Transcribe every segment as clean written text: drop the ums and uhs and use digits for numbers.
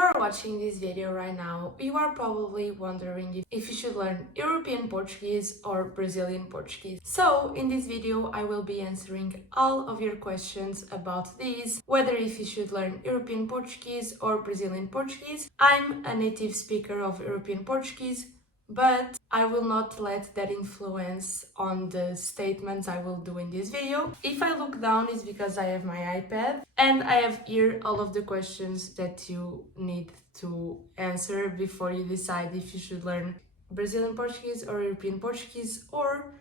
are watching this video right now, you are probably wondering if you should learn European Portuguese or Brazilian Portuguese. So in this video, I will be answering all of your questions about these, whether if you should learn European Portuguese or Brazilian Portuguese. I'm a native speaker of European Portuguese, but I will not let that influence on the statements I will do in this video. If I look down, it's because I have my iPad and I have here all of the questions that you need to answer before you decide if you should learn Brazilian Portuguese or European Portuguese, or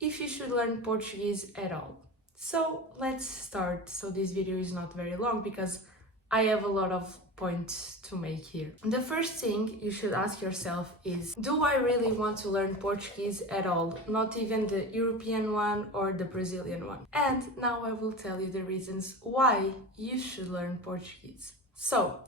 if you should learn Portuguese at all. So let's start. So this video is not very long because I have a lot of points to make here. The first thing you should ask yourself is, do I really want to learn Portuguese at all? Not even the European one or the Brazilian one. And now I will tell you the reasons why you should learn Portuguese. So,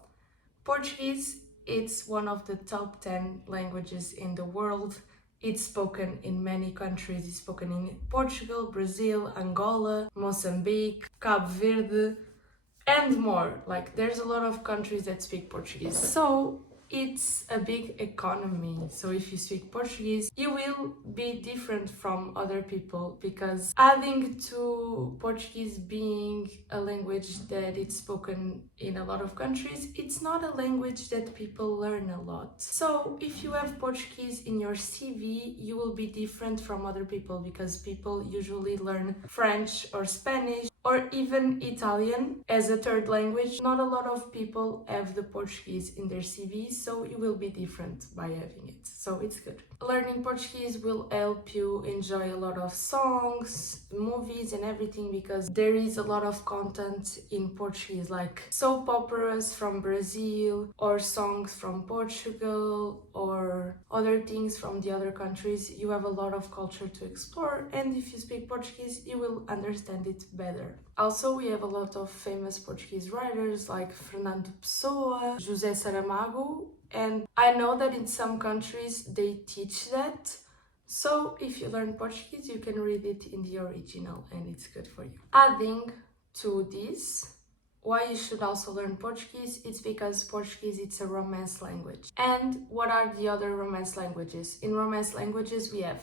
Portuguese, it's one of the top 10 languages in the world. It's spoken in many countries. It's spoken in Portugal, Brazil, Angola, Mozambique, Cabo Verde, and more. Like, there's a lot of countries that speak Portuguese. So it's a big economy. So if you speak Portuguese, you will be different from other people, because adding to Portuguese being a language that it's spoken in a lot of countries, it's not a language that people learn a lot. So if you have Portuguese in your CV, you will be different from other people, because people usually learn French or Spanish or even Italian as a third language. Not a lot of people have the Portuguese in their CV, so you will be different by having it. So it's good. Learning Portuguese will help you enjoy a lot of songs, movies and everything, because there is a lot of content in Portuguese, like soap operas from Brazil or songs from Portugal or other things from the other countries. You have a lot of culture to explore, and if you speak Portuguese, you will understand it better. Also, we have a lot of famous Portuguese writers like Fernando Pessoa, José Saramago, and I know that in some countries they teach that. So if you learn Portuguese, you can read it in the original and it's good for you. Adding to this, why you should also learn Portuguese, it's because Portuguese, it's a Romance language. And what are the other Romance languages? In Romance languages, we have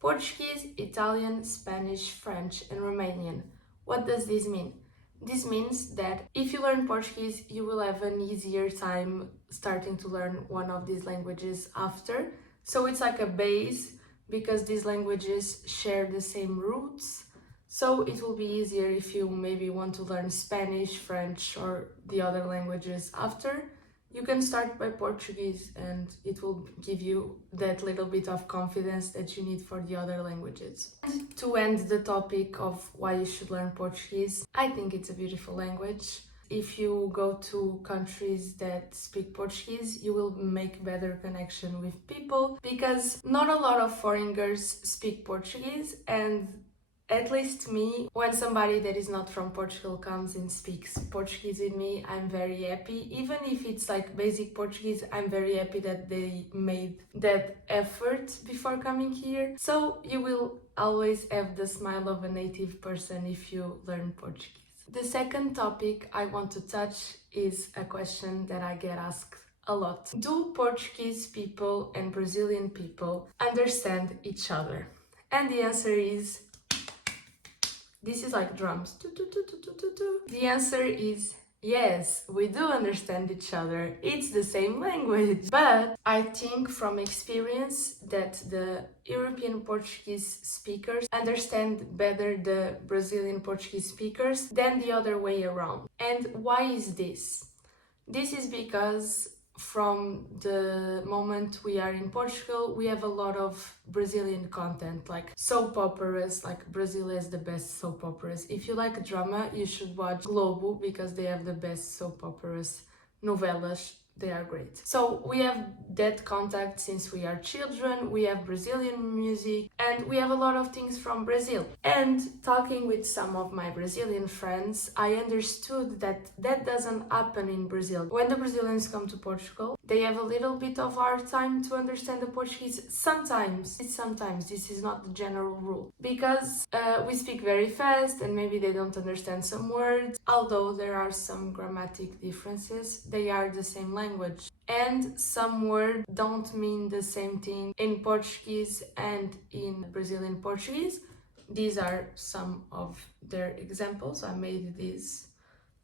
Portuguese, Italian, Spanish, French, and Romanian. What does this mean? This means that if you learn Portuguese, you will have an easier time starting to learn one of these languages after. So it's like a base, because these languages share the same roots. So it will be easier if you maybe want to learn Spanish, French, or the other languages after. You can start by Portuguese and it will give you that little bit of confidence that you need for the other languages. And to end the topic of why you should learn Portuguese, I think it's a beautiful language. If you go to countries that speak Portuguese, you will make better connection with people, because not a lot of foreigners speak Portuguese, and at least me, when somebody that is not from Portugal comes and speaks Portuguese with me, I'm very happy. Even if it's like basic Portuguese, I'm very happy that they made that effort before coming here. So you will always have the smile of a native person if you learn Portuguese. The second topic I want to touch is a question that I get asked a lot. Do Portuguese people and Brazilian people understand each other? And the answer is, this is like drums. The answer is yes, we do understand each other. It's the same language. But I think from experience that the European Portuguese speakers understand better the Brazilian Portuguese speakers than the other way around. And why is this? This is because from the moment we are in Portugal, we have a lot of Brazilian content, like soap operas. Like, Brazil has the best soap operas. If you like drama, you should watch Globo, because they have the best soap operas, novelas. They are great. So we have that contact since we are children. We have Brazilian music and we have a lot of things from Brazil. And talking with some of my Brazilian friends, I understood that that doesn't happen in Brazil. When the Brazilians come to Portugal, they have a little bit of hard time to understand the Portuguese sometimes. This is not the general rule. Because we speak very fast and maybe they don't understand some words. Although there are some grammatic differences, they are the same language. And some words don't mean the same thing in Portuguese and in Brazilian Portuguese. These are some of their examples. I made these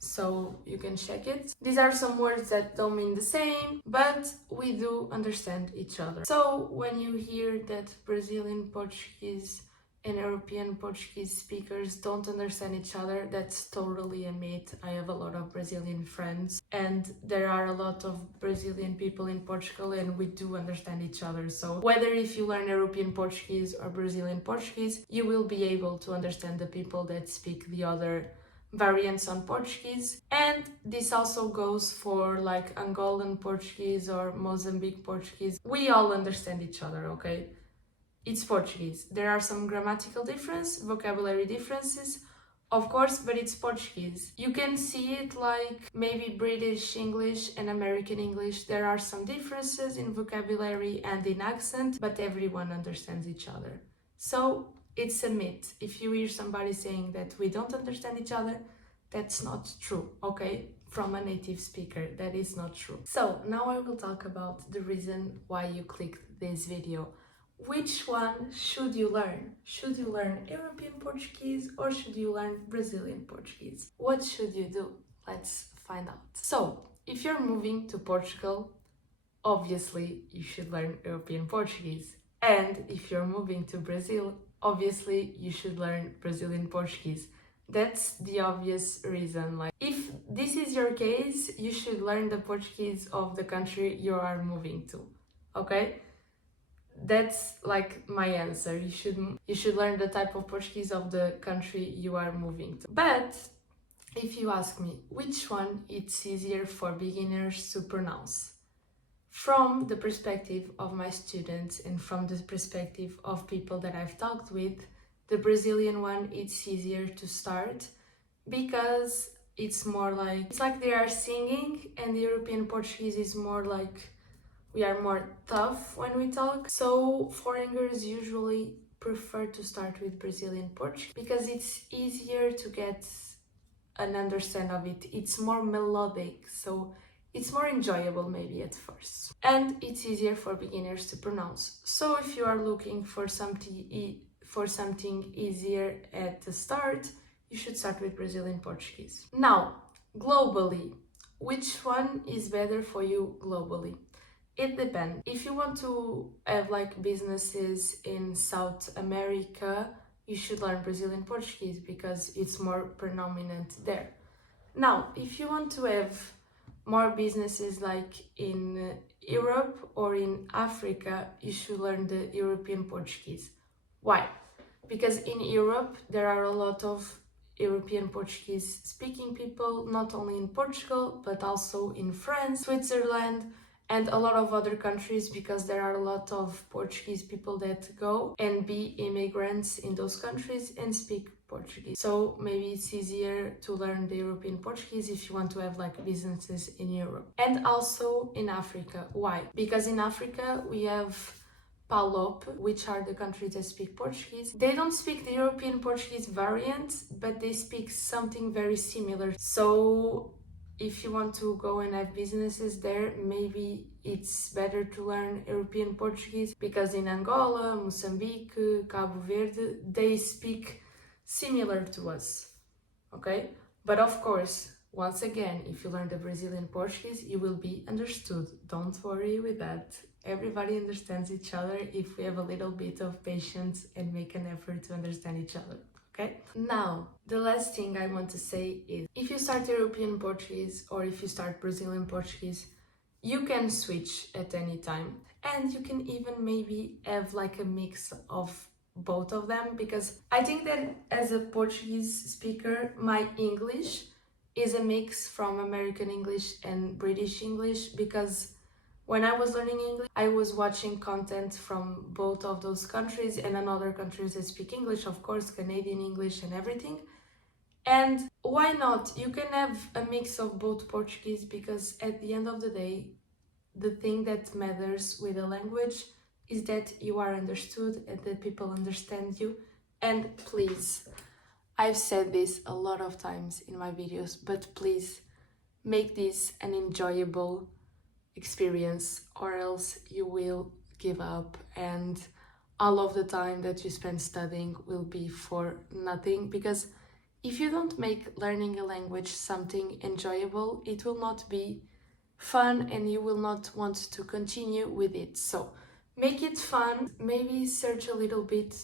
so you can check it. These are some words that don't mean the same, but we do understand each other. So when you hear that Brazilian Portuguese and European Portuguese speakers don't understand each other, that's totally a myth. I have a lot of Brazilian friends and there are a lot of Brazilian people in Portugal and we do understand each other. So whether if you learn European Portuguese or Brazilian Portuguese, you will be able to understand the people that speak the other variants on Portuguese. And this also goes for like Angolan Portuguese or Mozambique Portuguese. We all understand each other, okay? It's Portuguese. There are some grammatical differences, vocabulary differences, of course, but it's Portuguese. You can see it like maybe British English and American English. There are some differences in vocabulary and in accent, but everyone understands each other. So it's a myth. If you hear somebody saying that we don't understand each other, that's not true, okay? From a native speaker, that is not true. So now I will talk about the reason why you clicked this video. Which one should you learn? Should you learn European Portuguese or should you learn Brazilian Portuguese? What should you do? Let's find out. So, if you're moving to Portugal, obviously you should learn European Portuguese. And if you're moving to Brazil, obviously you should learn Brazilian Portuguese. That's the obvious reason. Like, if this is your case, you should learn the Portuguese of the country you are moving to, okay? That's like my answer. You should learn the type of Portuguese of the country you are moving to. But if you ask me which one it's easier for beginners to pronounce, from the perspective of my students and from the perspective of people that I've talked with, the Brazilian one it's easier to start because it's like they are singing, and the European Portuguese is more like we are more tough when we talk. So foreigners usually prefer to start with Brazilian Portuguese because it's easier to get an understand of it. It's more melodic, so it's more enjoyable maybe at first. And it's easier for beginners to pronounce. So if you are looking for something easier at the start, you should start with Brazilian Portuguese. Now, globally, which one is better for you globally? It depends. If you want to have like businesses in South America, you should learn Brazilian Portuguese because it's more predominant there. Now, if you want to have more businesses like in Europe or in Africa, you should learn the European Portuguese. Why? Because in Europe, there are a lot of European Portuguese speaking people, not only in Portugal, but also in France, Switzerland, and a lot of other countries, because there are a lot of Portuguese people that go and be immigrants in those countries and speak Portuguese. So maybe it's easier to learn the European Portuguese if you want to have like businesses in Europe. And also in Africa. Why? Because in Africa we have PALOP, which are the countries that speak Portuguese. They don't speak the European Portuguese variant, but they speak something very similar. So if you want to go and have businesses there, maybe it's better to learn European Portuguese because in Angola, Mozambique, Cabo Verde, they speak similar to us, okay? But of course, once again, if you learn the Brazilian Portuguese, you will be understood. Don't worry with that. Everybody understands each other if we have a little bit of patience and make an effort to understand each other. Okay? Now, the last thing I want to say is, if you start European Portuguese or if you start Brazilian Portuguese, you can switch at any time. And you can even maybe have like a mix of both of them, because I think that as a Portuguese speaker, my English is a mix from American English and British English, because when I was learning English, I was watching content from both of those countries and in other countries that speak English, of course, Canadian English and everything. And why not? You can have a mix of both Portuguese, because at the end of the day, the thing that matters with a language is that you are understood and that people understand you. And please, I've said this a lot of times in my videos, but please make this an enjoyable experience, or else you will give up and all of the time that you spend studying will be for nothing. Because if you don't make learning a language something enjoyable, it will not be fun and you will not want to continue with it. So make it fun, maybe search a little bit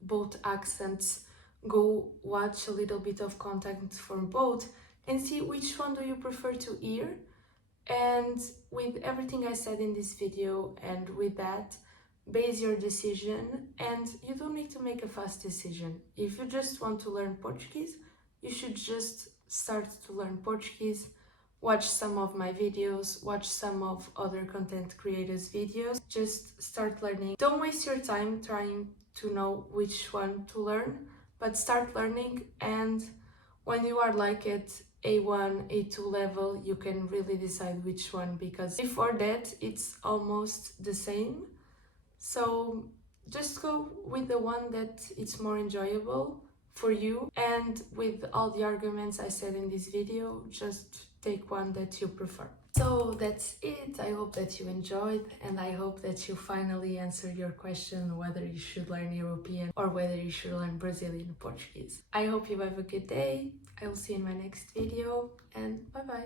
both accents, go watch a little bit of content from both and see which one do you prefer to hear. And with everything I said in this video, and with that, base your decision. And you don't need to make a fast decision. If you just want to learn Portuguese, you should just start to learn Portuguese. Watch some of my videos, watch some of other content creators' videos, just start learning. Don't waste your time trying to know which one to learn, but start learning, and when you are like at A1, A2 level, you can really decide which one, because before that it's almost the same. So just go with the one that it's more enjoyable for you, and with all the arguments I said in this video, just take one that you prefer. So that's it. I hope that you enjoyed, and I hope that you finally answered your question whether you should learn European or whether you should learn Brazilian Portuguese. I hope you have a good day. I will see you in my next video, and bye bye.